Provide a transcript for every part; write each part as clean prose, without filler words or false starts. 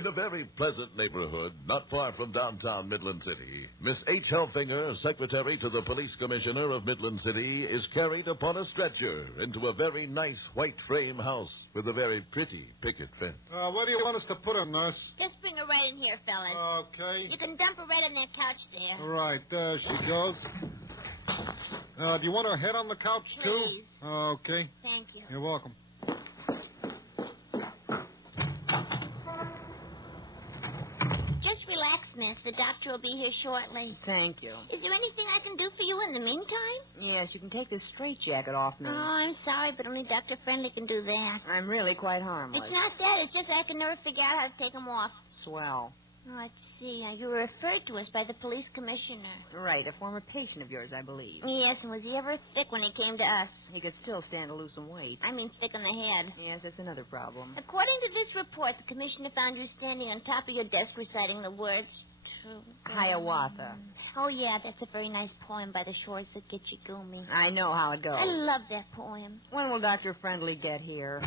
In a very pleasant neighborhood, not far from downtown Midland City, Miss H. Helfinger, secretary to the police commissioner of Midland City, is carried upon a stretcher into a very nice white frame house with a very pretty picket fence. Where do you want us to put her, nurse? Just bring her right in here, fellas. Okay. You can dump her right on that couch there. Right, there she goes. Do you want her head on the couch, too? Please. Okay. Thank you. You're welcome. Just relax, miss. The doctor will be here shortly. Thank you. Is there anything I can do for you in the meantime? Yes, you can take this straitjacket off me. Oh, I'm sorry, but only Dr. Friendly can do that. I'm really quite harmless. It's not that. It's just I can never figure out how to take them off. Swell. Oh, let's see. You were referred to us by the police commissioner. Right, a former patient of yours, I believe. Yes, and was he ever thick when he came to us? He could still stand to lose some weight. I mean thick on the head. Yes, that's another problem. According to this report, the commissioner found you standing on top of your desk reciting the words... Hiawatha. Oh, yeah, that's a very nice poem by the shores of Gitchigumi. I know how it goes. I love that poem. When will Dr. Friendly get here?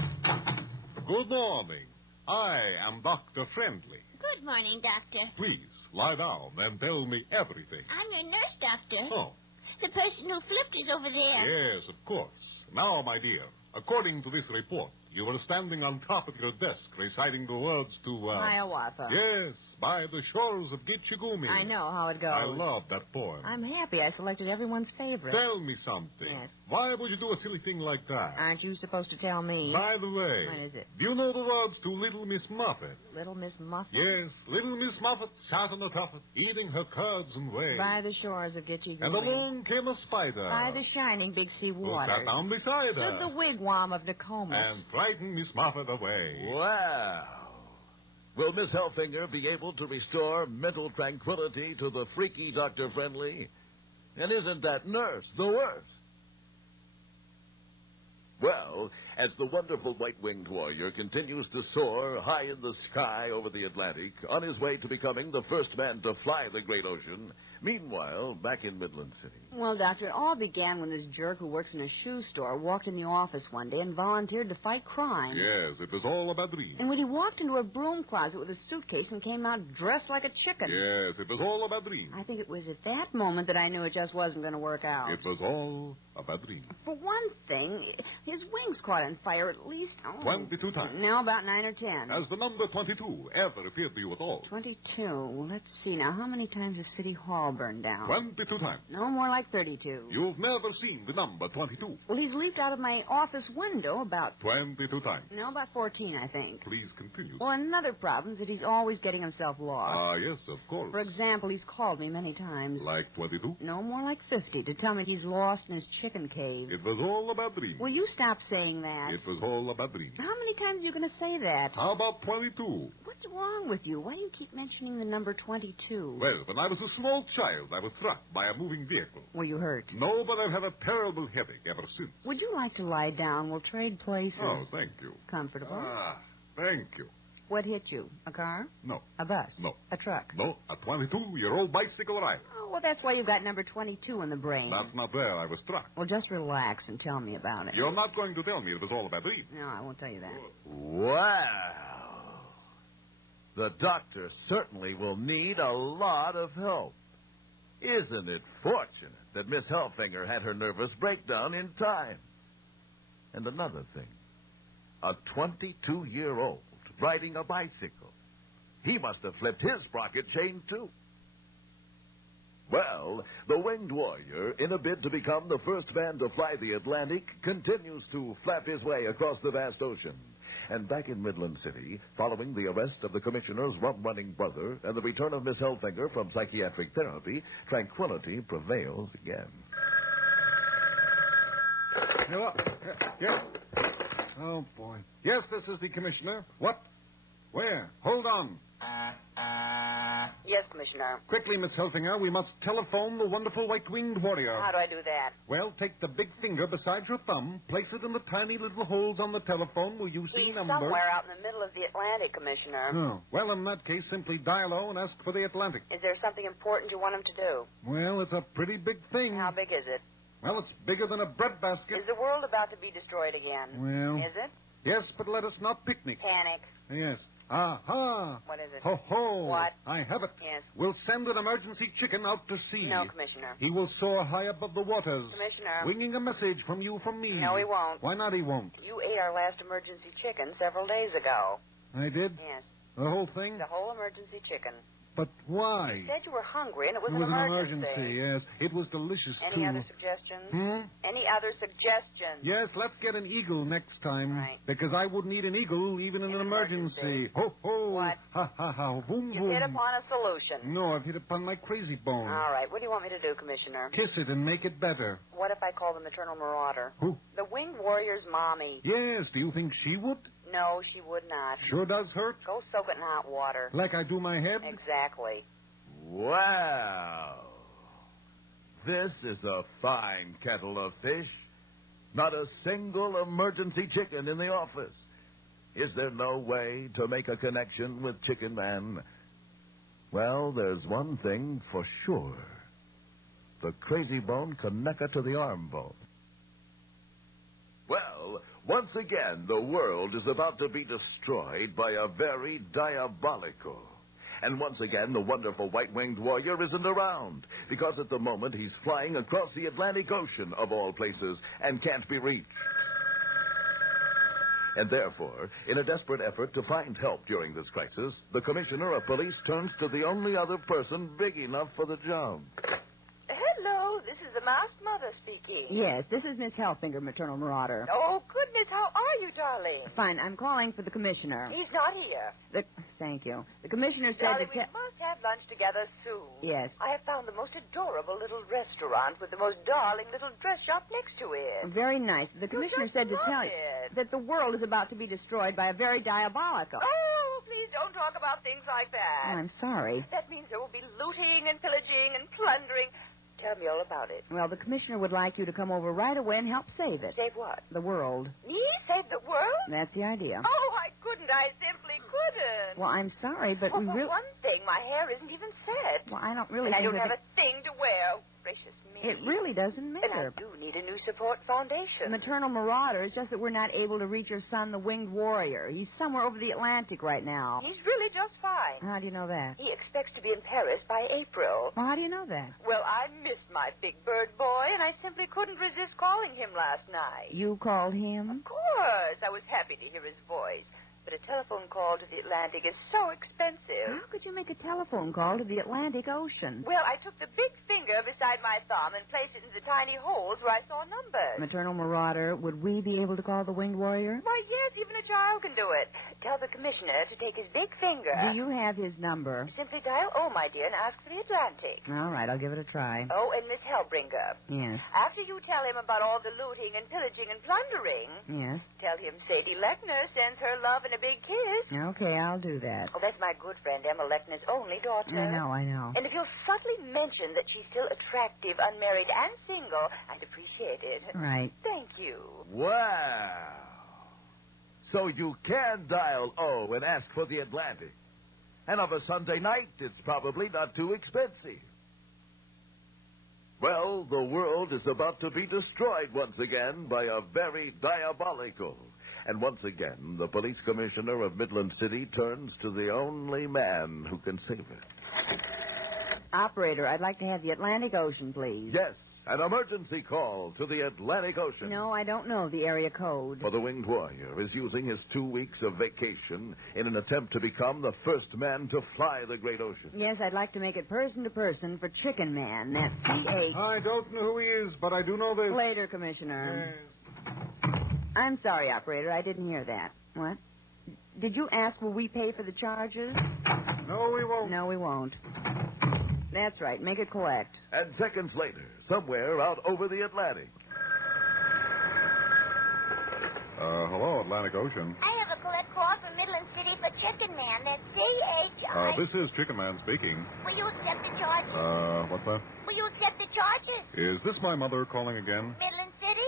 Good morning. I am Dr. Friendly. Good morning, Doctor. Please, lie down and tell me everything. I'm your nurse, Doctor. Oh, The person who flipped is over there. yes, of course. Now, my dear, according to this report, you were standing on top of your desk reciting the words to, Hiawatha. Yes, by the shores of Gitchigumi. I know how it goes. I love that poem. I'm happy I selected everyone's favorite. Tell me something. Yes. Why would you do a silly thing like that? Aren't you supposed to tell me? By the way, What is it? do you know the words to Little Miss Muffet? Little Miss Muffet? Yes, Little Miss Muffet sat on the tuffet, eating her curds and whey. By the shores of Gitchigumi. And along came a spider. By the shining big sea who waters. sat down beside Stood her. the wigwam of Nokomis. And frightened Miss Muffet away. Wow. Will Miss Helfinger be able to restore mental tranquility to the freaky Dr. Friendly? And isn't that nurse the worst? Well, as the wonderful white-winged warrior continues to soar high in the sky over the Atlantic, on his way to becoming the first man to fly the great ocean, meanwhile, back in Midland City. Well, Doctor, it all began when this jerk who works in a shoe store walked in the office one day and volunteered to fight crime. Yes, it was all a bad dream. And when he walked into a broom closet with a suitcase and came out dressed like a chicken. Yes, it was all a bad dream. I think it was at that moment that I knew it just wasn't going to work out. It was all a bad dream. For one thing, his wings caught on fire at least... 22 times. Now about 9 or 10. Has the number 22 ever appeared to you at all? 22. Well, let's see. Now, how many times has City Hall burned down? 22 times. No, more like 32. You've never seen the number 22. Well, he's leaped out of my office window about... 22 times. No, about 14, I think. Please continue. Well, another problem is that he's always getting himself lost. Ah, yes, of course. For example, he's called me many times. Like 22? No, more like 50, to tell me he's lost in his chicken cave. It was all a bad dream. Will you stop saying that? It was all a bad dream. How many times are you going to say that? How about 22? What's wrong with you? Why do you keep mentioning the number 22? Well, when I was a small child, I was struck by a moving vehicle. Were you hurt? No, but I've had a terrible headache ever since. Would you like to lie down? We'll trade places. Oh, thank you. Comfortable? Ah, thank you. What hit you? A car? No. A bus? No. A truck? No, a 22-year-old bicycle rider. Oh, well, that's why you've got number 22 in the brain. That's not where I was struck. Well, just relax and tell me about it. You're not going to tell me it was all a bad dream. No, I won't tell you that. Wow. The doctor certainly will need a lot of help. Isn't it fortunate that Miss Helfinger had her nervous breakdown in time? And another thing, a 22-year-old riding a bicycle. He must have flipped his sprocket chain, too. Well, the winged warrior, in a bid to become the first man to fly the Atlantic, continues to flap his way across the vast ocean. And back in Midland City, following the arrest of the commissioner's rum-running brother and the return of Miss Helfinger from psychiatric therapy, tranquility prevails again. Hello? Yeah. Oh, boy. Yes, this is the commissioner. What? Where? Hold on. Yes, Commissioner. Quickly, Miss Helfinger, we must telephone the wonderful white-winged warrior. How do I do that? Well, take the big finger beside your thumb, place it in the tiny little holes on the telephone where you see He's numbers. somewhere out in the middle of the Atlantic, Commissioner. Oh. Well, in that case, simply dial 0 and ask for the Atlantic. Is there something important you want him to do? Well, it's a pretty big thing. How big is it? Well, it's bigger than a breadbasket. Is the world about to be destroyed again? Well... Is it? Yes, but let us not picnic. Panic. Yes. Aha! What is it? Ho, ho! What? I have it. Yes. We'll send an emergency chicken out to sea. No, Commissioner. He will soar high above the waters. Commissioner. Winging a message from you from me. No, he won't. Why not he won't? You ate our last emergency chicken several days ago. I did? Yes. The whole thing? The whole emergency chicken. But why? You said you were hungry and it was It was an an emergency. emergency, yes. It was delicious, too. Any other suggestions? Hmm? Any other suggestions? Yes, let's get an eagle next time. Right. Because I wouldn't eat an eagle even in an emergency. Ho, ho. What? Ha, ha, ha. Boom, You boom. hit upon a solution. No, I've hit upon my crazy bone. All right. What do you want me to do, Commissioner? Kiss it and make it better. What if I call the maternal marauder? Who? The winged warrior's mommy. Yes, do you think she would? No, she would not. Sure does hurt. Go soak it in hot water. Like I do my head? Exactly. Wow. This is a fine kettle of fish. Not a single emergency chicken in the office. Is there no way to make a connection with Chicken Man? Well, there's one thing for sure. The crazy bone connected to the arm bone. Well, once again, the world is about to be destroyed by a very diabolical. And once again, the wonderful white-winged warrior isn't around, because at the moment he's flying across the Atlantic Ocean, of all places, and can't be reached. And therefore, in a desperate effort to find help during this crisis, the commissioner of police turns to the only other person big enough for the job. Hello, this is the masked mother speaking. Yes, this is Miss Hellfinger, maternal marauder. Oh, goodness, how are you, darling? Fine, I'm calling for the commissioner. He's not here. Thank you. The commissioner said Darling, to we must have lunch together soon. Yes. I have found the most adorable little restaurant with the most darling little dress shop next to it. Very nice. The commissioner just said to love tell you it. that the world is about to be destroyed by a very diabolical. Oh, please don't talk about things like that. I'm sorry. That means there will be looting and pillaging and plundering. Tell me all about it. Well, the commissioner would like you to come over right away and help save it. Save what? The world. Me? Save the world? That's the idea. Oh, I couldn't. I simply couldn't. Well, I'm sorry, but Oh, we for really... one thing, my hair isn't even set. Well, I don't really and I think don't that have a thing to wear. Oh, gracious me. it really doesn't And I matter. do need a new support foundation. Maternal marauder is just that we're not able to reach your son, the winged warrior. He's somewhere over the Atlantic right now. He's really just fine. How do you know that? He expects to be in Paris by April. Well, how do you know that? Well, I missed my big bird boy, and I simply couldn't resist calling him last night. You called him? Of course. I was happy to hear his voice. But a telephone call to the Atlantic is so expensive. How could you make a telephone call to the Atlantic Ocean? Well, I took the big finger beside my thumb and placed it in the tiny holes where I saw numbers. Maternal marauder, would we be able to call the winged warrior? Why, yes, even a child can do it. Tell the commissioner to take his big finger. Do you have his number? Simply dial O, my dear, and ask for the Atlantic. All right, I'll give it a try. Oh, and Miss Hellbringer. Yes, After you tell him about all the looting and pillaging and plundering, yes. tell him Sadie Lechner sends her love and a big kiss. Okay, I'll do that. Oh, that's my good friend Emma Lechner's only daughter. I know. And if you'll subtly mention that she's still attractive, unmarried, and single, I'd appreciate it. Right. Thank you. Wow. So you can dial O and ask for the Atlantic. And of a Sunday night, it's probably not too expensive. Well, the world is about to be destroyed once again by a very diabolical. And once again, the police commissioner of Midland City turns to the only man who can save it. Operator, I'd like to have the Atlantic Ocean, please. Yes, an emergency call to the Atlantic Ocean. No, I don't know the area code. For the Winged Warrior is using his 2 weeks of vacation in an attempt to become the first man to fly the great ocean. Yes, I'd like to make it person to person for Chicken Man. That's C-H. I don't know who he is, but I do know this. Later, Commissioner. I'm sorry, operator. I didn't hear that. What? Did you ask, will we pay for the charges? No, we won't. No, we won't. That's right. Make it collect. And seconds later, somewhere out over the Atlantic. Hello, Atlantic Ocean. I have a collect call from Midland City for Chicken Man. That's C-H-I. This is Chicken Man speaking. Will you accept the charges? What's that? Will you accept the charges? Is this my mother calling again? Midland City?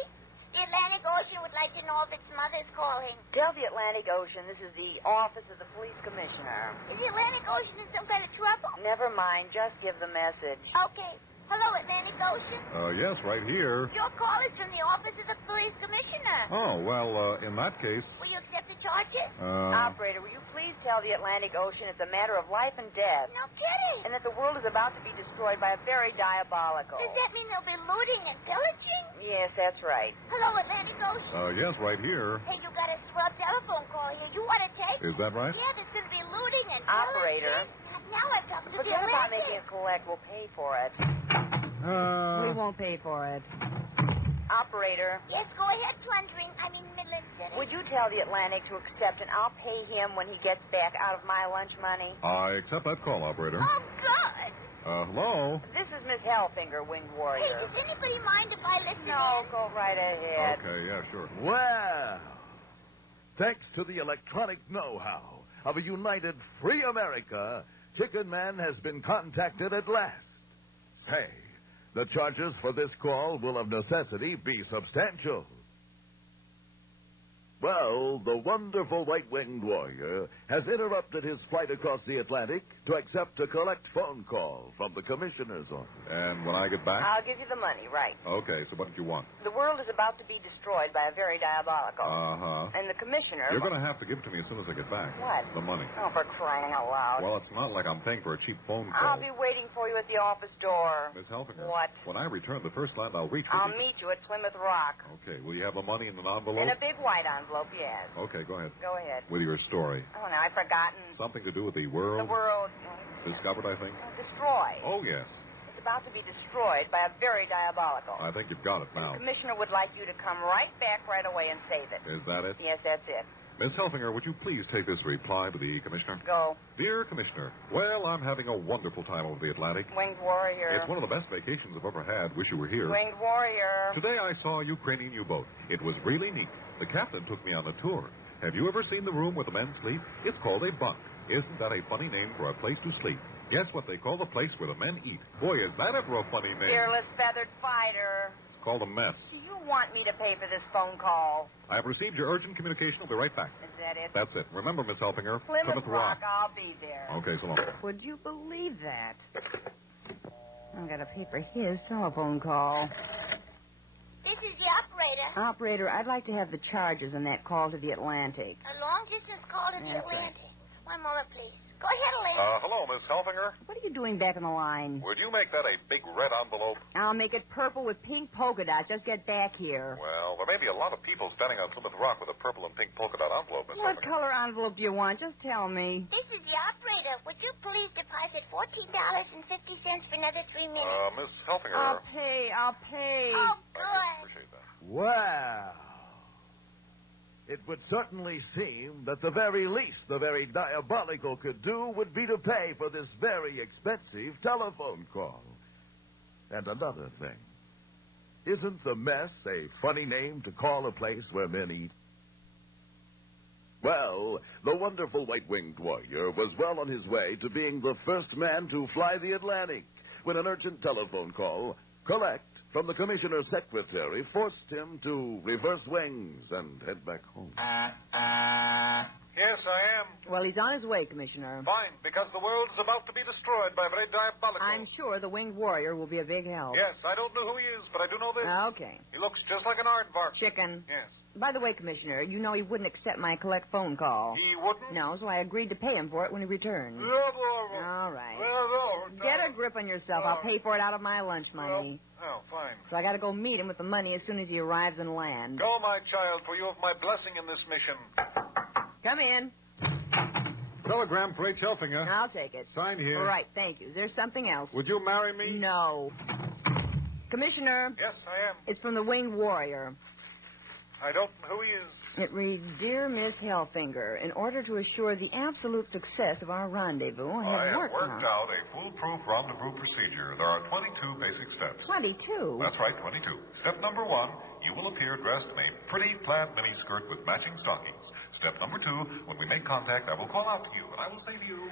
The Atlantic Ocean would like to know if its mother's calling. Tell the Atlantic Ocean this is the office of the police commissioner. Is the Atlantic Ocean in some kind of trouble? Never mind. Just give the message. Okay. Hello, Atlantic Ocean. Yes, right here. Your call is from the office of the police commissioner. Oh, well, in that case... Will you accept the the charges? Operator, will you please tell the Atlantic Ocean it's a matter of life and death, No kidding. and that the world is about to be destroyed by a very diabolical... Does that mean they'll be looting and pillaging? Yes, that's right. Hello, Atlantic Ocean. Yes, right here. Hey, you got a swell telephone call here. You want to take Is that right? Yeah, there's going to be looting and Operator. pillaging. Now I'm talking to the Forget about Atlantic. making a collect. We'll pay for it. Uh, We won't pay for it. Operator, Yes, go ahead, plundering. Midland City. would you tell the Atlantic to accept, and I'll pay him when he gets back out of my lunch money? I accept that call, operator. Oh, good. Hello? This is Miss Hellfinger, Winged Hey, Warrior. does anybody mind if I listen No, in? go right ahead. Okay, yeah, sure. Well, thanks to the electronic know-how of a united free America, Chicken Man has been contacted at last. Say, the charges for this call will of necessity be substantial. Well, the wonderful white-winged warrior has interrupted his flight across the Atlantic to accept a collect phone call from the commissioner's office. And when I get back? I'll give you the money, right. Okay, so what did you want? The world is about to be destroyed by a very diabolical. Uh-huh. And the commissioner... You're going to have to give it to me as soon as I get back. What? The money. Oh, for crying out loud. Well, it's not like I'm paying for a cheap phone call. I'll be waiting for you at the office door. Miss Helfinger. What? When I return the first land, I'll reach for I'll the... meet you at Plymouth Rock. Okay, will you have the money in an envelope? In a big white envelope, yes. Okay, go ahead. Go ahead. With your story. Oh, now I've forgotten. Something to do with the world? The world... Discovered, I think? Destroy. Oh, yes. It's about to be destroyed by a very diabolical. I think you've got it now. The commissioner would like you to come right back right away and save it. Is that it? Yes, that's it. Miss Helfinger, would you please take this reply to the commissioner? Go. Dear Commissioner, well, I'm having a wonderful time over the Atlantic. Winged Warrior. It's one of the best vacations I've ever had. Wish you were here. Winged Warrior. Today I saw a Ukrainian U-boat. It was really neat. The captain took me on a tour. Have you ever seen the room where the men sleep? It's called a bunk. Isn't that a funny name for a place to sleep? Guess what they call the place where the men eat? Boy, is that ever a funny name. Fearless Feathered Fighter. It's called a mess. Do you want me to pay for this phone call? I have received your urgent communication. I'll be right back. Is that it? That's it. Remember, Miss Helfinger, Plymouth Rock. I'll be there. Okay, so long. Would you believe that? I've got to pay for his telephone call. This is the operator. Operator, I'd like to have the charges on that call to the Atlantic. A long-distance call to the That's right. Atlantic. One moment, please. Go ahead, Elaine. Hello, Miss Helfinger. What are you doing back on the line? Would you make that a big red envelope? I'll make it purple with pink polka dots. Just get back here. Well, there may be a lot of people standing on Plymouth Rock with a purple and pink polka dot envelope, Miss What Helfinger. color envelope do you want? Just tell me. This is the operator. Would you please deposit $14.50 for another 3 minutes? Miss Helfinger. I'll pay. Oh, I good. appreciate that. Well, it would certainly seem that the very least the very diabolical could do would be to pay for this very expensive telephone call. And another thing, isn't the mess a funny name to call a place where men eat? Well, the wonderful white-winged warrior was well on his way to being the first man to fly the Atlantic when an urgent telephone call, collect, from the commissioner's secretary forced him to reverse wings and head back home. yes, I am. Well, he's on his way, Commissioner. Fine, because the world is about to be destroyed by a very diabolical... I'm sure the Winged Warrior will be a big help. Yes, I don't know who he is, but I do know this. Okay. He looks just like an aardvark. Chicken. Yes. By the way, Commissioner, you know he wouldn't accept my collect phone call. He wouldn't? No, so I agreed to pay him for it when he returned. All right. Get a grip on yourself. I'll pay for it out of my lunch money. Oh, fine. So I got to go meet him with the money as soon as he arrives in land. Go, my child, for you have my blessing in this mission. Come in. Telegram for H. Helfinger. I'll take it. Sign here. All right, thank you. Is there something else? Would you marry me? No. Commissioner, Yes, I am. it's from the Winged Warrior. I don't know who he is. It reads, Dear Miss Hellfinger, in order to assure the absolute success of our rendezvous, I have worked out a foolproof rendezvous procedure. There are 22 basic steps. 22. That's right, 22. Step number 1, you will appear dressed in a pretty plaid miniskirt with matching stockings. Step number 2, when we make contact, I will call out to you, and I will say to you...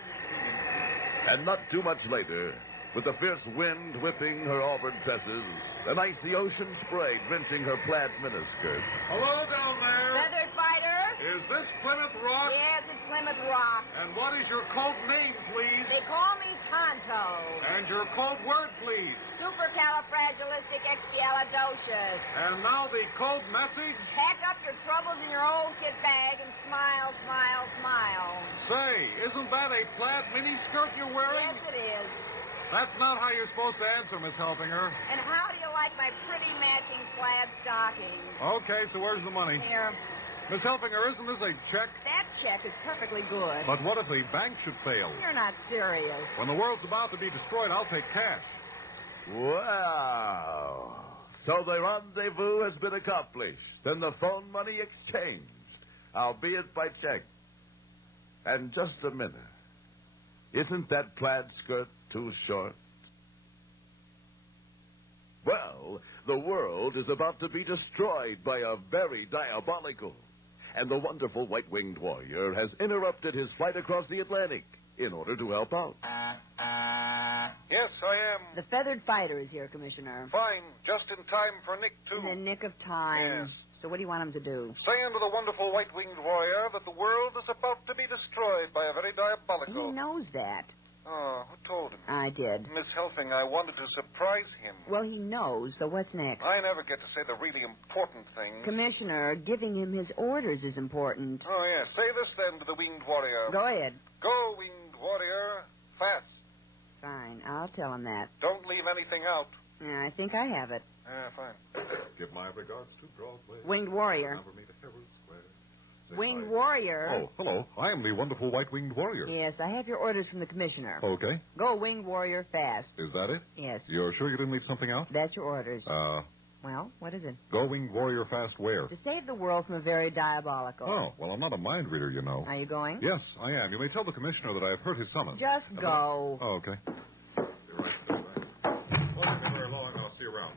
And not too much later, with the fierce wind whipping her auburn tresses, an icy ocean spray drenching her plaid miniskirt. Hello down there. Feathered Fighter? Is this Plymouth Rock? Yes, it's Plymouth Rock. And what is your code name, please? They call me Tonto. And your code word, please. Supercalifragilisticexpialidocious. And now the code message? Pack up your troubles in your old kit bag and smile, smile, smile. Say, isn't that a plaid miniskirt you're wearing? Yes, it is. That's not how you're supposed to answer, Miss Helfinger. And how do you like my pretty matching plaid stockings? Okay, so where's the money? Here. Miss Helfinger, isn't this a check? That check is perfectly good. But what if the bank should fail? You're not serious. When the world's about to be destroyed, I'll take cash. Wow. So the rendezvous has been accomplished and the phone money exchanged, albeit by check. And just a minute. Isn't that plaid skirt too short? Well, the world is about to be destroyed by a very diabolical. And the wonderful white-winged warrior has interrupted his flight across the Atlantic in order to help out. Yes, I am. The feathered fighter is here, Commissioner. Fine. Just in time for Nick, too. In the nick of time. Yes. So what do you want him to do? Saying to the wonderful white-winged warrior that the world is about to be destroyed by a very diabolical... He knows that. Oh, who told him? I did. Miss Helfing, I wanted to surprise him. Well, he knows, so what's next? I never get to say the really important things. Commissioner, giving him his orders is important. Oh, yes. Say this, then, to the winged warrior. Go ahead. Go, winged warrior. Fast. Fine, I'll tell him that. Don't leave anything out. Yeah, I think I have it. Yeah, fine. Give my regards to Broadway. Winged warrior. Remember me to Herald Square. Say Winged hi. warrior. Oh, hello. I am the wonderful white-winged warrior. Yes, I have your orders from the commissioner. Okay. Go winged warrior fast. Is that it? Yes. You're sure you didn't leave something out? That's your orders. Well, What is it? go winged warrior fast where? To save the world from a very diabolical. Oh, well, I'm not a mind reader, you know. Are you going? Yes, I am. You may tell the commissioner that I have heard his summons. Just go. Oh, okay. Be right. Won't be very long. I'll see you around.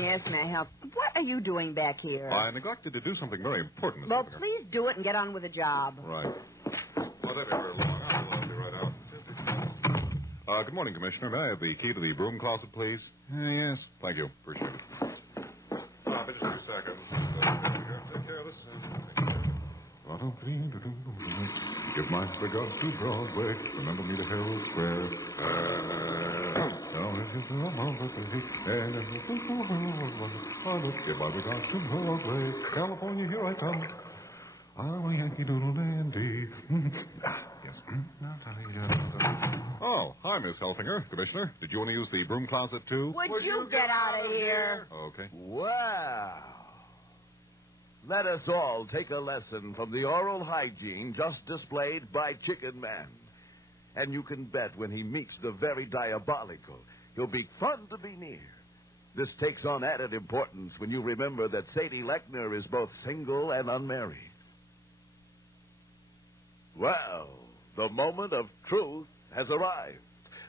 Yes, may I help? What are you doing back here? I neglected to do something very important, Miss Well, Helfinger. please do it and get on with the job. Right. Well, that'd be very long. I'll be right out. Good morning, Commissioner. May I have the key to the broom closet, please? Yes. Thank you. Appreciate it. But just 2 seconds. Take care of this. Give my regards to Broadway. Remember me to Herald Square. Give my regards to Broadway. California, here I come. I'm a Yankee Doodle Dandy. Yes. Oh, hi, Miss Helfinger. Commissioner, did you want to use the broom closet, too? Would you get out of here? Okay. Wow. Let us all take a lesson from the oral hygiene just displayed by Chicken Man. And you can bet when he meets the very diabolical, he'll be fun to be near. This takes on added importance when you remember that Sadie Lechner is both single and unmarried. Well, the moment of truth has arrived.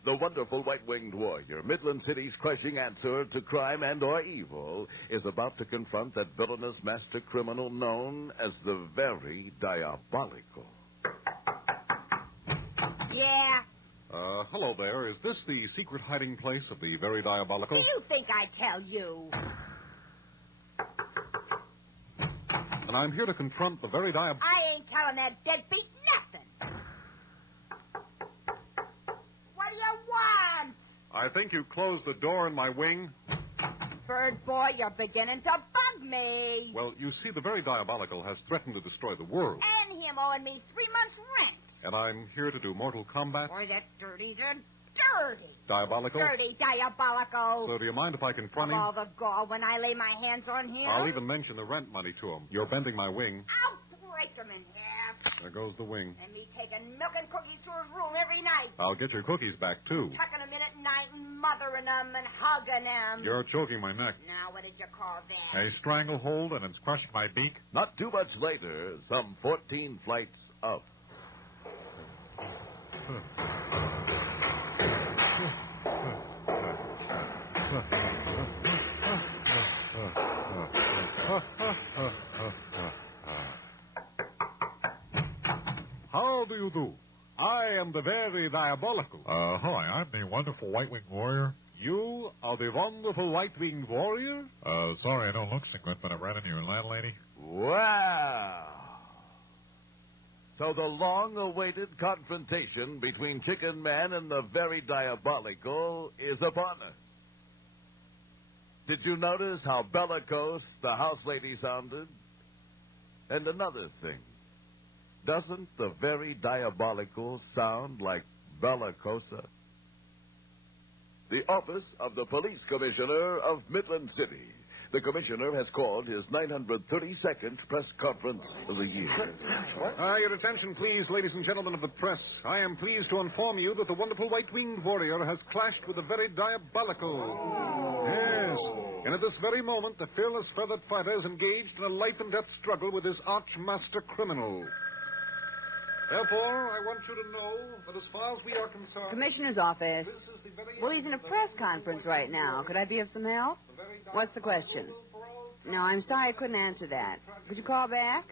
The wonderful white-winged warrior, Midland City's crushing answer to crime and or evil, is about to confront that villainous master criminal known as the very diabolical. Yeah. Hello there. Is this the secret hiding place of the very diabolical? Do you think I tell you? And I'm here to confront the very diabolical... I ain't telling that deadbeat nothing. What do you want? I think you closed the door in my wing. Bird boy, you're beginning to bug me. Well, you see, the very diabolical has threatened to destroy the world. And him owing me 3 months' rent. And I'm here to do mortal combat. Boy, that dirty, dirty. Diabolical? Dirty, diabolical. So do you mind if I confront Of him? all the gall when I lay my hands on him. I'll even mention the rent money to him. You're bending my wing. I'll break him in half. There goes the wing. And me taking milk and cookies to his room every night. I'll get your cookies back, too. Tucking them in at night and mothering them and hugging them. You're choking my neck. Now, what did you call that? A stranglehold, and it's crushing my beak. Not too much later, some 14 flights up. How do you do? I am the very diabolical. Hi, I'm the wonderful white-winged warrior. You, a of the wonderful white-winged warrior? Sorry I don't look so good, but I ran into your landlady. Wow. So the long-awaited confrontation between Chicken Man and the very diabolical is upon us. Did you notice how bellicose the house lady sounded? And another thing, doesn't the very diabolical sound like bellicosa? The office of the police commissioner of Midland City. The commissioner has called his 932nd press conference of the year. Your attention, please, ladies and gentlemen of the press. I am pleased to inform you that the wonderful white-winged warrior has clashed with the very diabolical. Yes. And at this very moment, the fearless feathered fighter is engaged in a life-and-death struggle with his arch-master criminal. Therefore, I want you to know that as far as we are concerned... Commissioner's office. This is the very... Well, he's in a press conference right now. Could I be of some help? What's the question? No, I'm sorry I couldn't answer that. Could you call back?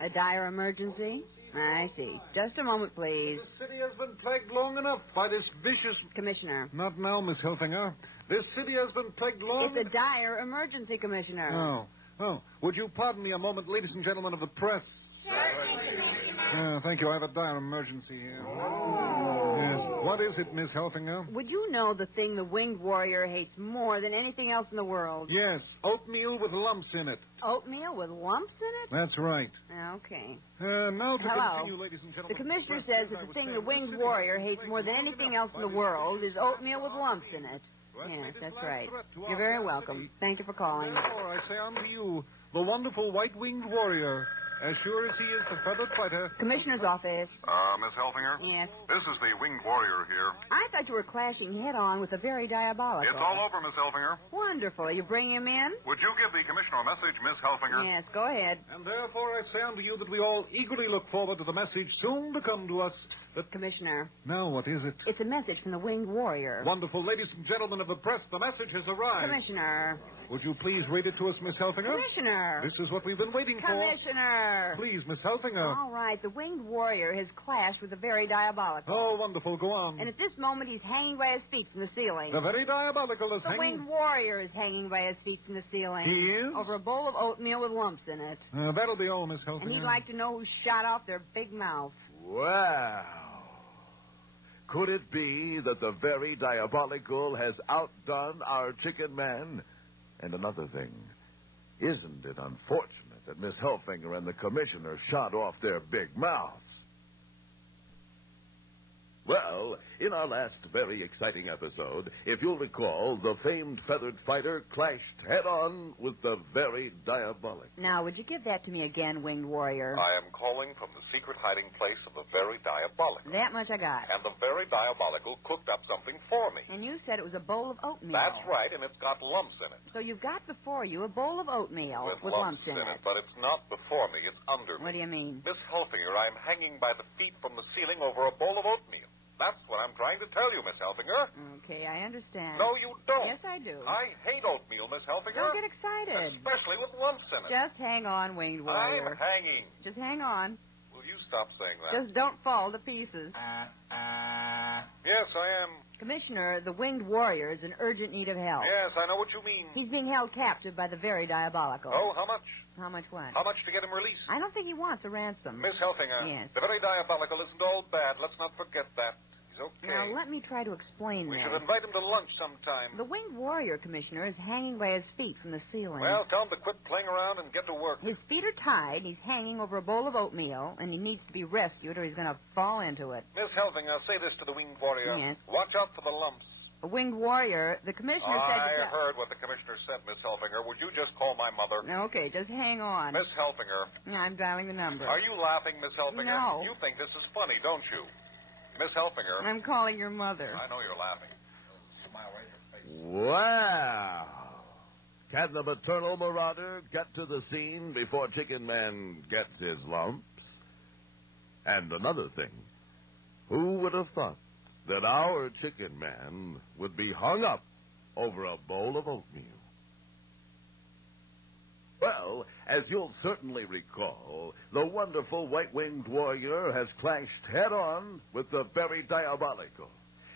A dire emergency? I see. Just a moment, please. This city has been plagued long enough by this vicious... Commissioner. Not now, Miss Helfinger. This city has been plagued long... It's a dire emergency, Commissioner. Oh. Would you pardon me a moment, ladies and gentlemen of the press? Thank you. I have a dire emergency here. Yes. What is it, Miss Helfinger? Would you know the thing the winged warrior hates more than anything else in the world? Yes. Oatmeal with lumps in it. Oatmeal with lumps in it? That's right. Okay. Now to Hello. continue, ladies and gentlemen. The commissioner says that the thing the winged warrior hates more than anything else in the world is oatmeal with lumps in it. Yes, that's right. You're very welcome. Thank you for calling. Therefore, I say unto you, the wonderful white-winged warrior, as sure as he is the feathered fighter... Commissioner's office. Miss Helfinger? Yes. This is the winged warrior here. I thought you were clashing head-on with the very diabolical. It's all over, Miss Helfinger. Wonderful. You bring him in? Would you give the commissioner a message, Miss Helfinger? Yes, go ahead. And therefore I say unto you that we all eagerly look forward to the message soon to come to us that... Commissioner. Now, what is it? It's a message from the winged warrior. Wonderful. Ladies and gentlemen of the press, the message has arrived. Commissioner. Would you please read it to us, Miss Helfinger? Commissioner. This is what we've been waiting for. Commissioner. Please, Miss Helfinger. All right. The winged warrior has clashed with the very diabolical. Oh, wonderful. Go on. And at this moment, he's hanging by his feet from the ceiling. The very diabolical is The hanging... winged warrior is hanging by his feet from the ceiling. He is? Over a bowl of oatmeal with lumps in it. That'll be all, Miss Helfinger. And he'd like to know who shot off their big mouth. Wow. Could it be that the very diabolical has outdone our Chicken Man? And another thing, isn't it unfortunate that Miss Helfinger and the commissioner shot off their big mouths? Well, in our last very exciting episode, if you'll recall, the famed feathered fighter clashed head-on with the very diabolic. Now, would you give that to me again, winged warrior? I am calling from the secret hiding place of the very diabolical. That much I got. And the very diabolical cooked up something for me. And you said it was a bowl of oatmeal. That's right, and it's got lumps in it. So you've got before you a bowl of oatmeal with lumps in it. But it's not before me, it's under me. What do you mean? Miss Helfinger, I'm hanging by the feet from the ceiling over a bowl of oatmeal. That's what I'm trying to tell you, Miss Helfinger. Okay, I understand. No, you don't. Yes, I do. I hate oatmeal, Miss Helfinger. Don't get excited. Especially with lumps in it. Just hang on, winged warrior. I'm hanging. Just hang on. Will you stop saying that? Just don't fall to pieces. Yes, I am. Commissioner, the winged warrior is in urgent need of help. Yes, I know what you mean. He's being held captive by the very diabolical. Oh, how much? How much what? How much to get him released? I don't think he wants a ransom. Miss Helfinger. Yes. The very diabolical isn't all bad. Let's not forget that. He's okay. Now, let me try to explain We this. should invite him to lunch sometime. The winged warrior, Commissioner, is hanging by his feet from the ceiling. Well, tell him to quit playing around and get to work. His feet are tied, he's hanging over a bowl of oatmeal, and he needs to be rescued or he's going to fall into it. Miss Helfinger, say this to the winged warrior. Yes. Watch out for the lumps. The winged warrior, the commissioner said... I heard what the commissioner said, Miss Helfinger. Would you just call my mother? Okay, just hang on. Miss Helfinger. I'm dialing the number. Are you laughing, Miss Helfinger? No. You think this is funny, don't you? Miss Helfinger. I'm calling your mother. I know you're laughing. Smile right in your face. Wow. Can the maternal marauder get to the scene before Chicken Man gets his lumps? And another thing, who would have thought that our Chicken Man would be hung up over a bowl of oatmeal? Well, as you'll certainly recall, the wonderful white-winged warrior has clashed head-on with the very diabolical.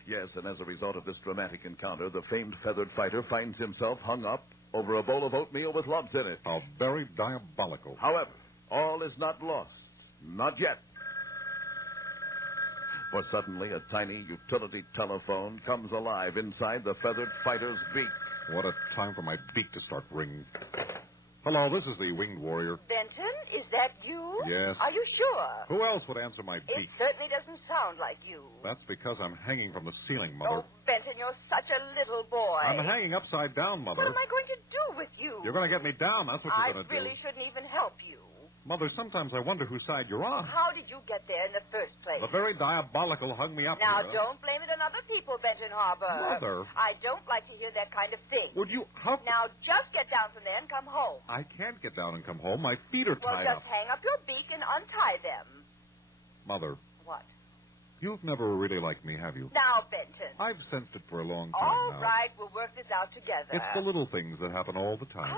Yes, and as a result of this dramatic encounter, the famed feathered fighter finds himself hung up over a bowl of oatmeal with lumps in it. How very diabolical. However, all is not lost. Not yet. For suddenly, a tiny utility telephone comes alive inside the feathered fighter's beak. What a time for my beak to start ringing. Hello, this is the Winged Warrior. Benton, is that you? Yes. Are you sure? Who else would answer my It beak? certainly doesn't sound like you. That's because I'm hanging from the ceiling, Mother. Oh, Benton, you're such a little boy. I'm hanging upside down, Mother. What am I going to do with you? You're going to get me down. That's what you're I going to really do. shouldn't even help you. Mother, sometimes I wonder whose side you're on. How did you get there in the first place? The very diabolical hung me up Now, here. don't blame it on other people, Benton Harbor. Mother. I don't like to hear that kind of thing. Would you... How... Now, just get down from there and come home. I can't get down and come home. My feet are Well, tied just up. hang up your beak and untie them. Mother, What? you've never really liked me, have you? Now, Benton. I've sensed it for a long time All now. right, we'll work this out together. It's the little things that happen all the time.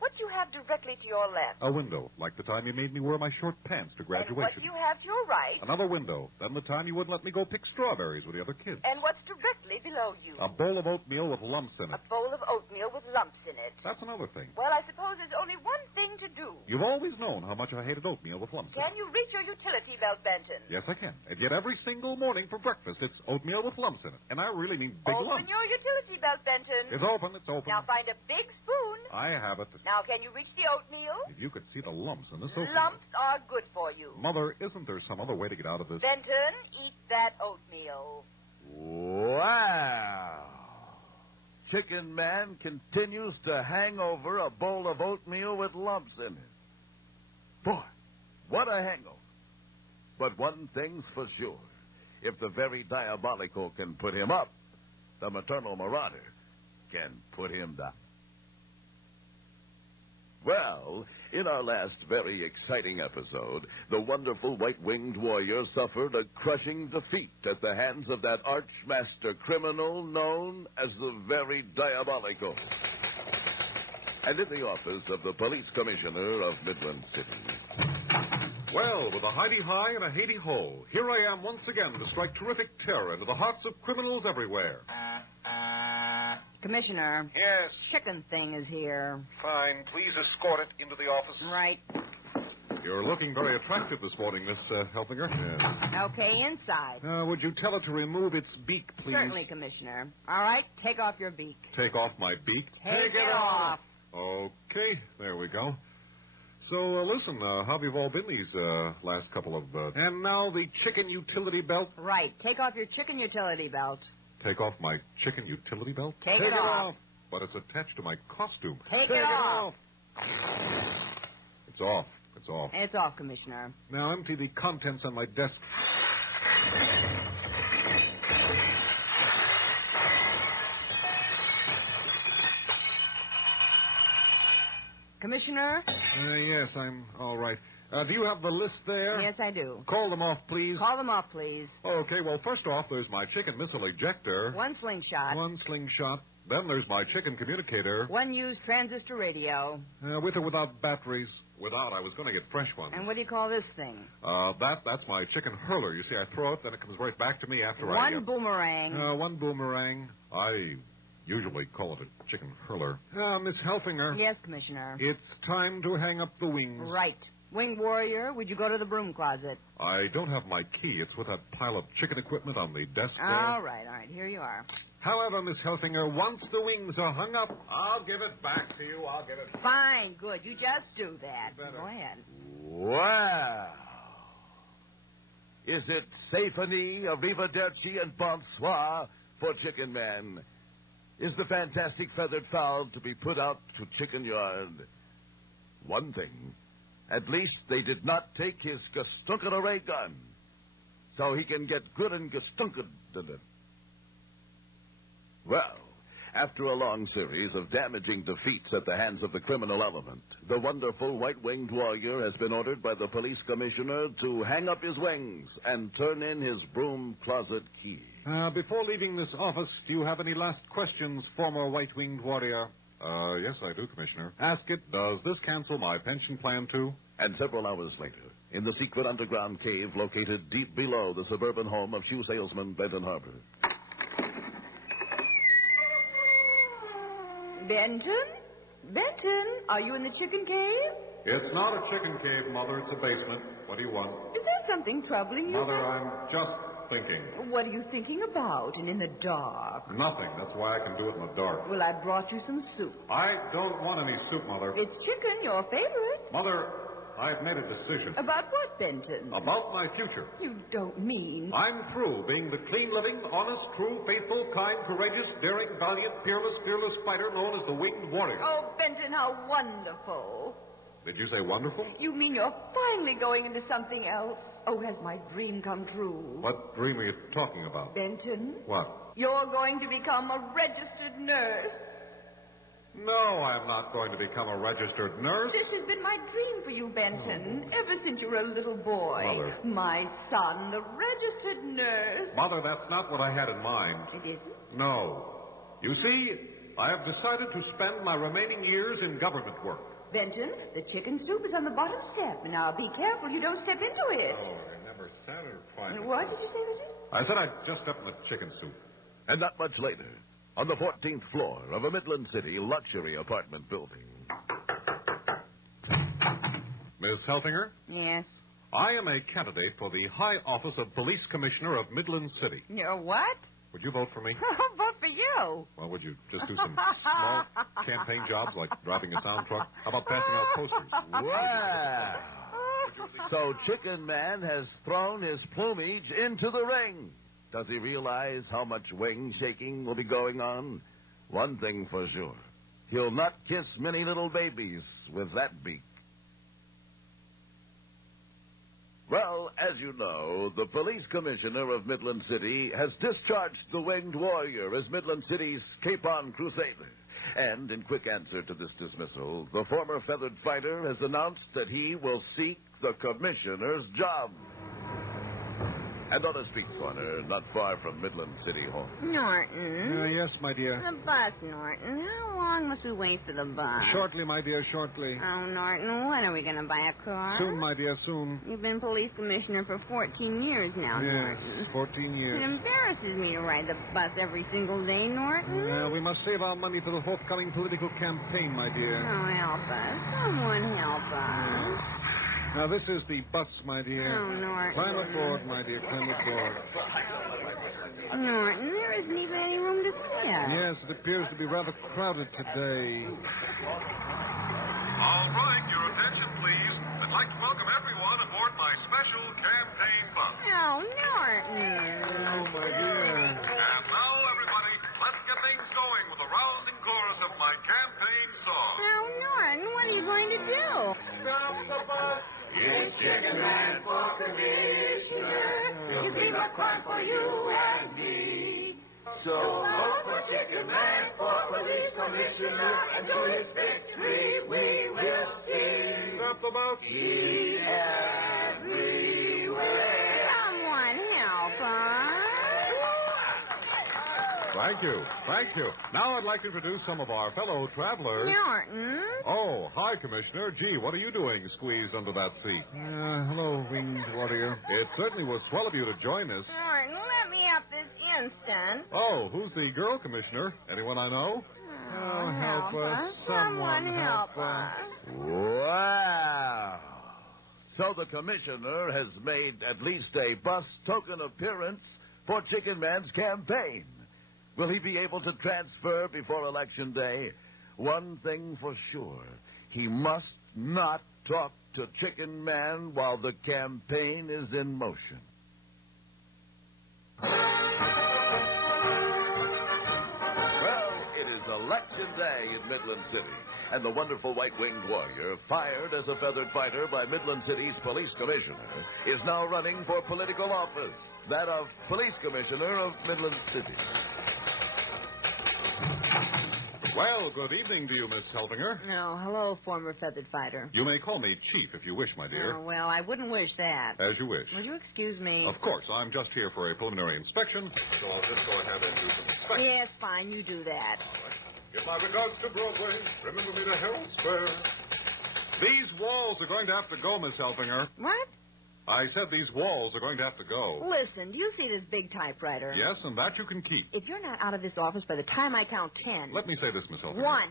What do you have directly to your left? A window, like the time you made me wear my short pants to And what graduation. do you have to your right? Another window, then the time you wouldn't let me go pick strawberries with the other kids. And what's directly below you? A bowl of oatmeal with lumps in A it. bowl of oatmeal with lumps in it. That's another thing. Well, I suppose there's only one thing to do. You've always known how much I hated oatmeal with lumps in it. Can you reach your utility belt, Benton? Yes, I can. And yet every single morning for breakfast, it's oatmeal with lumps in it. And I really mean big Open lumps. your utility belt, Benton. It's open, it's open. Now find a big spoon. I have it. Now, can you reach the oatmeal? If you could see the lumps in this oatmeal. Lumps are good for you. Mother, isn't there some other way to get out of this? Benton, eat that oatmeal. Wow. Chicken Man continues to hang over a bowl of oatmeal with lumps in it. Boy, what a hangover. But one thing's for sure. If the very diabolical can put him up, the maternal marauder can put him down. Well, in our last very exciting episode, the wonderful white-winged warrior suffered a crushing defeat at the hands of that arch-master criminal known as the very diabolical. And in the office of the police commissioner of Midland City. Well, with a hidey-hi and a Haiti-ho, here I am once again to strike terrific terror into the hearts of criminals everywhere. Commissioner, Yes, chicken thing is here. fine. Please escort it into the office. Right. You're looking very attractive this morning, Miss Helfinger. Yes. Okay, inside. Would you tell it to remove its beak, please? Certainly, Commissioner. All right, take off your beak. Take off my beak. Take it off. Okay, there we go. So, listen, how have you all been these last couple of... And now the chicken utility belt. Right, take off your chicken utility belt. Take off my chicken utility belt? Take it off. But it's attached to my costume. Take it off. It's off. It's off. It's off, Commissioner. Now empty the contents on my desk. Commissioner? Yes, I'm all right. Do you have the list there? Yes, I do. Call them off, please. Call them off, please. Okay, well, first off, there's my chicken missile ejector. One slingshot. One slingshot. Then there's my chicken communicator. One used transistor radio. With or without batteries? Without, I was going to get fresh ones. And what do you call this thing? That's my chicken hurler. You see, I throw it, then it comes right back to me after One boomerang. One boomerang. I usually call it a chicken hurler. Miss Helfinger. Yes, Commissioner. It's time to hang up the wings. Right. Winged Warrior, would you go to the broom closet? I don't have my key. It's with that pile of chicken equipment on the desk there. All right. Here you are. However, Miss Helfinger, once the wings are hung up, I'll give it back to you. I'll give it. Fine, good. You just do that. Better. Go ahead. Wow. Is it Symphony, Arrivederci, and Bonsoir for Chicken Man? Is the fantastic feathered fowl to be put out to chicken yard? One thing, at least they did not take his gestunken ray gun, so he can get good and gestunken. Well, after a long series of damaging defeats at the hands of the criminal element, the wonderful white-winged warrior has been ordered by the police commissioner to hang up his wings and turn in his broom closet key. before leaving this office, do you have any last questions, former white-winged warrior? Yes, I do, Commissioner. Ask it. Does this cancel my pension plan, too? And several hours later, in the secret underground cave located deep below the suburban home of shoe salesman Benton Harbor. Benton? Benton, are you in the chicken cave? It's not a chicken cave, Mother. It's a basement. What do you want? Is there something troubling you? Mother, I'm just thinking. What are you thinking about and in the dark? Nothing. That's why I can do it in the dark. Well, I brought you some soup. I don't want any soup, Mother. It's chicken, your favorite. Mother, I've made a decision. About what, Benton? About my future. You don't mean... I'm through being the clean-living, honest, true, faithful, kind, courageous, daring, valiant, fearless fighter known as the Winged Warrior. Oh, Benton, how wonderful. Did you say wonderful? You mean you're finally going into something else? Oh, has my dream come true? What dream are you talking about? Benton? What? You're going to become a registered nurse. No, I'm not going to become a registered nurse. This has been my dream for you, Benton, ever since you were a little boy. Mother. My son, the registered nurse. Mother, that's not what I had in mind. It isn't? No. You see, I have decided to spend my remaining years in government work. Benton, the chicken soup is on the bottom step. Now, be careful you don't step into it. Oh, I never said it quite. What did you say, Richard? I said I just stepped in the chicken soup. And not much later, on the 14th floor of a Midland City luxury apartment building. Miss Helfinger, Yes. I am a candidate for the high office of Police Commissioner of Midland City. You're what? Would you vote for me? Vote for you. Well, would you just do some small campaign jobs like driving a sound truck? How about passing out posters? Wow! So Chicken Man has thrown his plumage into the ring. Does he realize how much wing shaking will be going on? One thing for sure. He'll not kiss many little babies with that beak. Well, as you know, the police commissioner of Midland City has discharged the Winged Warrior as Midland City's Capon Crusader. And in quick answer to this dismissal, the former feathered fighter has announced that he will seek the commissioner's job. And on a street corner, not far from Midland City Hall. Norton. Yes, my dear. The bus, Norton. How long must we wait for the bus? Shortly, my dear, shortly. Oh, Norton, when are we going to buy a car? Soon, my dear, soon. You've been police commissioner for 14 years now, Yes, Norton. 14 It years. embarrasses me to ride the bus every single day, Norton. We must save our money for the forthcoming political campaign, my dear. Oh, help us. Someone help us. Now, this is the bus, my dear. Oh, Norton. Climb aboard, my dear, climb aboard. Norton, there isn't even any room to sit. Yes, it appears to be rather crowded today. All right, your attention, please. I'd like to welcome everyone aboard my special campaign bus. Oh, Norton. Oh, my dear. And now, everybody, let's get things going with a rousing chorus of my campaign song. Oh, Norton, what are you going to do? Stop the bus. It's Chicken Man for Commissioner. He'll be a crime for you and me. So vote for Chicken Man for Police Commissioner, and to his victory we will see. Stop the bus. See everywhere. Someone help us. Thank you. Thank you. Now I'd like to introduce some of our fellow travelers. Norton. Oh, hi, Commissioner. Gee, what are you doing squeezed under that seat? Hello, Winged Warrior. It certainly was swell of you to join us. Norton, let me up this instant. Oh, who's the girl, Commissioner? Anyone I know? Oh, help us. Someone help us. Wow! So the commissioner has made at least a bus token appearance for Chicken Man's campaign. Will he be able to transfer before Election Day? One thing for sure, he must not talk to Chicken Man while the campaign is in motion. Well, it is Election Day in Midland City, and the wonderful white-winged warrior, fired as a feathered fighter by Midland City's police commissioner, is now running for political office, that of police commissioner of Midland City. Well, good evening to you, Miss Helfinger. Oh, hello, former feathered fighter. You may call me Chief if you wish, my dear. Oh, well, I wouldn't wish that. As you wish. Would you excuse me? Of course, I'm just here for a preliminary inspection, so I'll just go ahead and do some inspection. Yes, fine, you do that. Give my regards to Broadway. Remember me to Herald Square. These walls are going to have to go, Miss Helfinger. What? I said these walls are going to have to go. Listen, do you see this big typewriter? Yes, and that you can keep. If you're not out of this office by the time I count 10... Let me say this, Miss Helfinger. 1.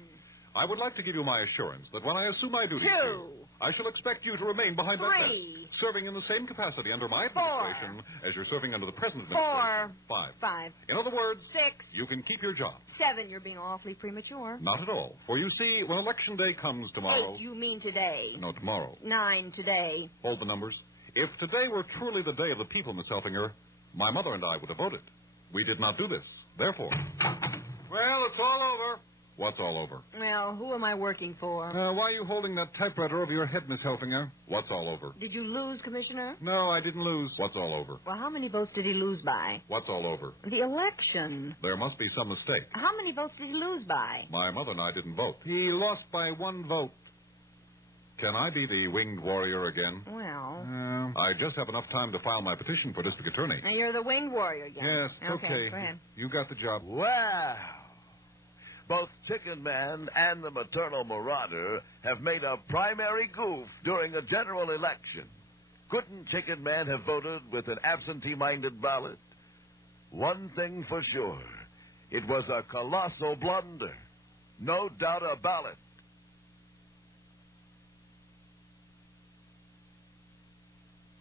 I would like to give you my assurance that when I assume my duties 2. here, I shall expect you to remain behind that 3. desk, serving in the same capacity under my 4. administration as you're serving under the present 4. administration. 5. 5. In other words, 6. you can keep your job. 7. You're being awfully premature. Not at all. For you see, when Election Day comes tomorrow... 8. You mean today. No, tomorrow. 9. Today. Hold the numbers. If today were truly the day of the people, Miss Helfinger, my mother and I would have voted. We did not do this. Therefore... Well, it's all over. What's all over? Well, who am I working for? Why are you holding that typewriter over your head, Miss Helfinger? What's all over? Did you lose, Commissioner? No, I didn't lose. What's all over? Well, how many votes did he lose by? What's all over? The election. There must be some mistake. How many votes did he lose by? My mother and I didn't vote. He lost by 1 vote. Can I be the winged warrior again? Well... I just have enough time to file my petition for district attorney. Now you're the winged warrior again. Yes, it's okay. Go ahead. You got the job. Wow. Both Chicken Man and the Maternal Marauder have made a primary goof during a general election. Couldn't Chicken Man have voted with an absentee-minded ballot? One thing for sure, it was a colossal blunder. No doubt about it.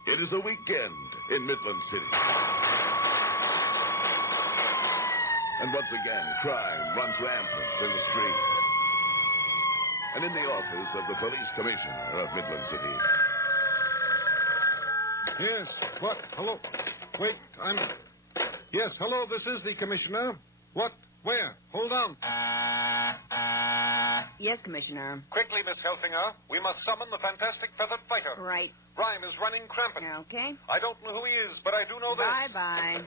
It is a weekend in Midland City. And once again, crime runs rampant in the streets. And in the office of the police commissioner of Midland City. Yes, what? Hello? Wait, Yes, hello, this is the commissioner. What? Where? Hold on. Yes, Commissioner. Quickly, Miss Helfinger. We must summon the fantastic feathered fighter. Right. Crime is running crampant. Okay. I don't know who he is, but I do know this. Bye-bye.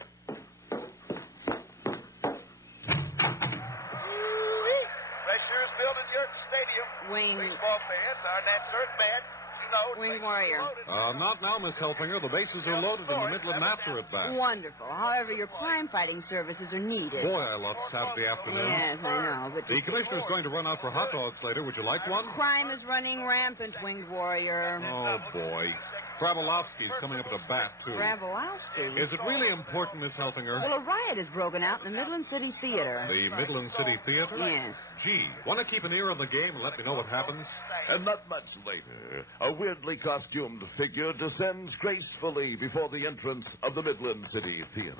Pressure is built at York Stadium. Wing. Baseball fans are an insert bad. Wing warrior. Not now, Miss Helfinger. The bases are loaded and the Midland Nats are at bat. Wonderful. However, your crime-fighting services are needed. Boy, I love Saturday afternoon. Yes, I know, but... The commissioner's going to run out for hot dogs later. Would you like one? Crime is running rampant, winged warrior. Oh, boy. Travelovsky's coming up at a bat, too. Travelovsky? Is it really important, Miss Helfinger? Well, a riot has broken out in the Midland City Theater. The Midland City Theater? Yes. Gee, want to keep an ear on the game and let me know what happens? And not much later, a weirdly costumed figure descends gracefully before the entrance of the Midland City Theater.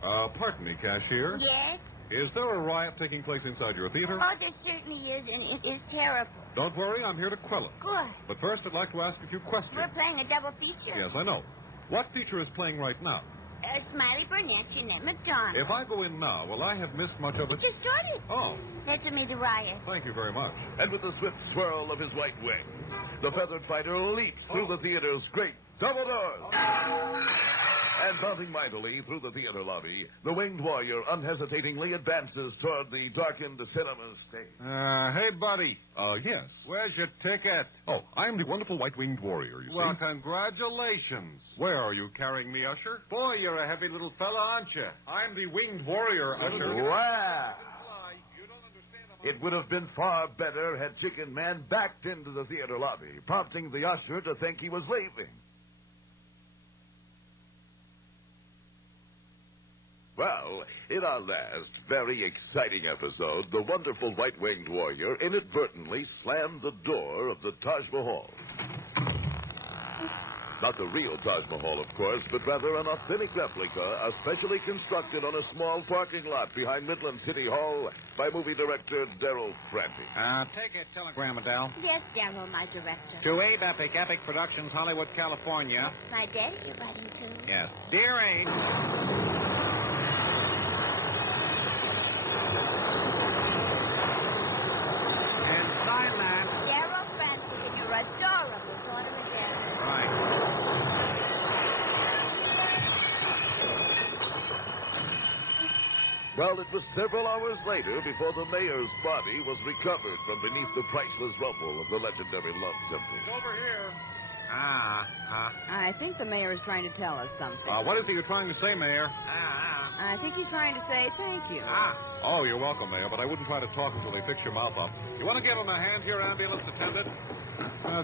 Pardon me, cashier. Yes? Is there a riot taking place inside your theater? Oh, there certainly is, and it is terrible. Don't worry, I'm here to quell it. Good. But first, I'd like to ask a few questions. We're playing a double feature. Yes, I know. What feature is playing right now? Smiley Burnett, Jeanette McDonald. If I go in now, will I have missed much of It it? just started. Oh, That's me, the riot. thank you very much. And with the swift swirl of his white wings, the feathered fighter leaps through the theater's great double doors. And mounting mightily through the theater lobby, the winged warrior unhesitatingly advances toward the darkened cinema stage. Hey, buddy. Yes. Where's your ticket? Oh, I'm the wonderful white-winged warrior, you see. Well, congratulations. Where are you carrying me, Usher? Boy, you're a heavy little fella, aren't you? I'm the winged warrior, Usher. Wow! It would have been far better had Chicken Man backed into the theater lobby, prompting the usher to think he was leaving. Well, in our last, very exciting episode, the wonderful white-winged warrior inadvertently slammed the door of the Taj Mahal. Not the real Taj Mahal, of course, but rather an authentic replica, especially constructed on a small parking lot behind Midland City Hall by movie director Darrell Franti. Take a telegram, Adele. Yes, Darrell, my director. To Abe Epic, Epic Productions, Hollywood, California. My daddy you're writing to. Yes. Dear Abe. And sign that. Darrell Franti and your adorable daughter Adele. Right. Well, it was several hours later before the mayor's body was recovered from beneath the priceless rubble of the legendary Love Temple. Over here. I think the mayor is trying to tell us something. What is he trying to say, Mayor? I think he's trying to say thank you. Oh, you're welcome, Mayor, but I wouldn't try to talk until they fix your mouth up. You want to give him a hand here, ambulance attendant?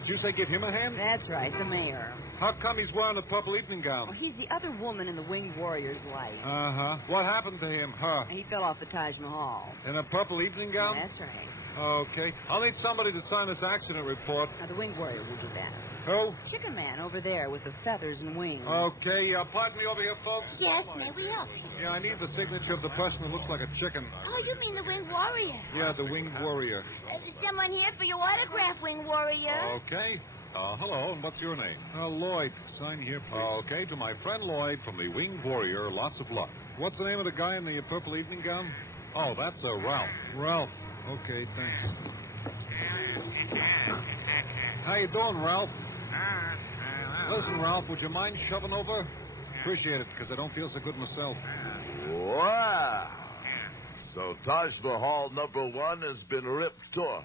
Did you say give him a hand? That's right, the mayor. How come he's wearing a purple evening gown? Oh, he's the other woman in the Winged Warrior's life. Uh-huh. What happened to him? Her? He fell off the Taj Mahal. In a purple evening gown? That's right. Okay. I'll need somebody to sign this accident report. Now, the Winged Warrior will do that. Who? Chicken Man over there with the feathers and wings. Okay, pardon me over here, folks. Yes, may we help you? Yeah, I need the signature of the person that looks like a chicken. Oh, you mean the Winged Warrior? Yeah, the Winged Warrior. Someone here for your autograph, Winged Warrior. Okay. Hello, and what's your name? Lloyd, sign here, please. Okay, to my friend Lloyd from the Winged Warrior, lots of luck. What's the name of the guy in the purple evening gown? Oh, that's Ralph. Ralph. Okay, thanks. How you doing, Ralph? Listen, Ralph, would you mind shoving over? Appreciate it, because I don't feel so good myself. Wow. So Taj Mahal #1 has been ripped torn.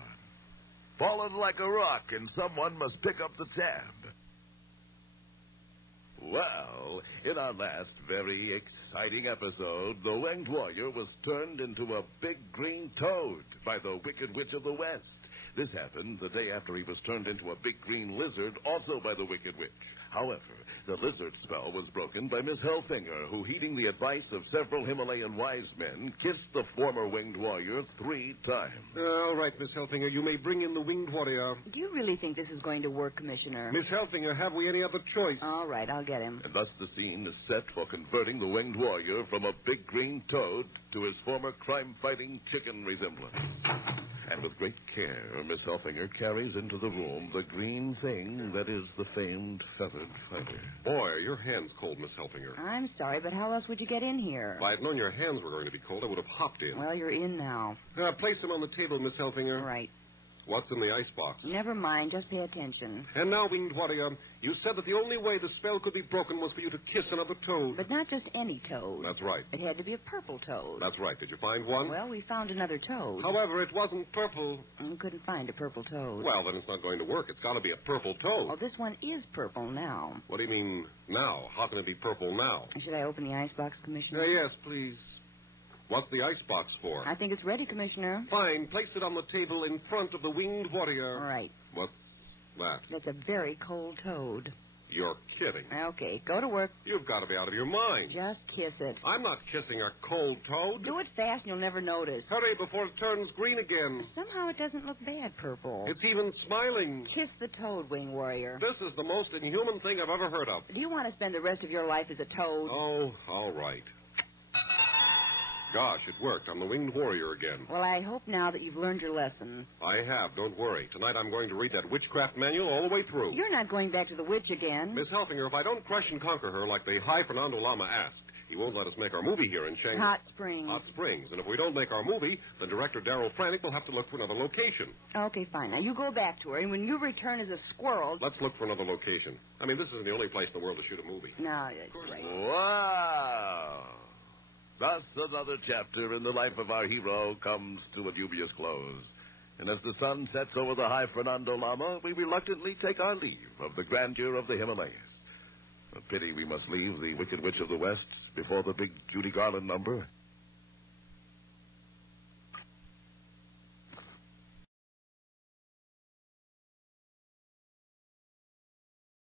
Fallen like a rock, and someone must pick up the tab. Well, in our last very exciting episode, the Winged Warrior was turned into a big green toad by the Wicked Witch of the West. This happened the day after he was turned into a big green lizard, also by the Wicked Witch. However, the lizard spell was broken by Miss Hellfinger, who, heeding the advice of several Himalayan wise men, kissed the former Winged Warrior 3 times. All right, Miss Hellfinger, you may bring in the Winged Warrior. Do you really think this is going to work, Commissioner? Miss Hellfinger, have we any other choice? All right, I'll get him. And thus the scene is set for converting the Winged Warrior from a big green toad to his former crime-fighting chicken resemblance. And with great care, Miss Hellfinger carries into the room the green thing that is the famed feathered fighter. Boy, are your hands cold, Miss Hellfinger. I'm sorry, but how else would you get in here? If I had known your hands were going to be cold, I would have hopped in. Well, you're in now. Place them on the table, Miss Hellfinger. Right. What's in the icebox? Never mind, just pay attention. And now, Winged Warrior, you said that the only way the spell could be broken was for you to kiss another toad. But not just any toad. That's right. It had to be a purple toad. That's right. Did you find one? Well, we found another toad. However, it wasn't purple. We couldn't find a purple toad. Well, then it's not going to work. It's got to be a purple toad. Oh, this one is purple now. What do you mean, now? How can it be purple now? Should I open the icebox, Commissioner? Yes, please. What's the icebox for? I think it's ready, Commissioner. Fine. Place it on the table in front of the Winged Warrior. All right. What's that? That's a very cold toad. You're kidding. Okay, go to work. You've got to be out of your mind. Just kiss it. I'm not kissing a cold toad. Do it fast and you'll never notice. Hurry before it turns green again. Somehow it doesn't look bad purple. It's even smiling. Kiss the toad, Wing Warrior. This is the most inhuman thing I've ever heard of. Do you want to spend the rest of your life as a toad? Oh, all right. Gosh, it worked. I'm the Winged Warrior again. Well, I hope now that you've learned your lesson. I have. Don't worry. Tonight I'm going to read that witchcraft manual all the way through. You're not going back to the witch again. Miss Hellfinger, if I don't crush and conquer her like the High Fernando Lama asked, he won't let us make our movie here in Shanghai. Hot Springs. Hot Springs. And if we don't make our movie, then director Darryl Frantic will have to look for another location. Okay, fine. Now, you go back to her, and when you return as a squirrel... Let's look for another location. I mean, this isn't the only place in the world to shoot a movie. No, that's right. Wow. Thus, another chapter in the life of our hero comes to a dubious close. And as the sun sets over the High Fernando Lama, we reluctantly take our leave of the grandeur of the Himalayas. A pity we must leave the Wicked Witch of the West before the big Judy Garland number.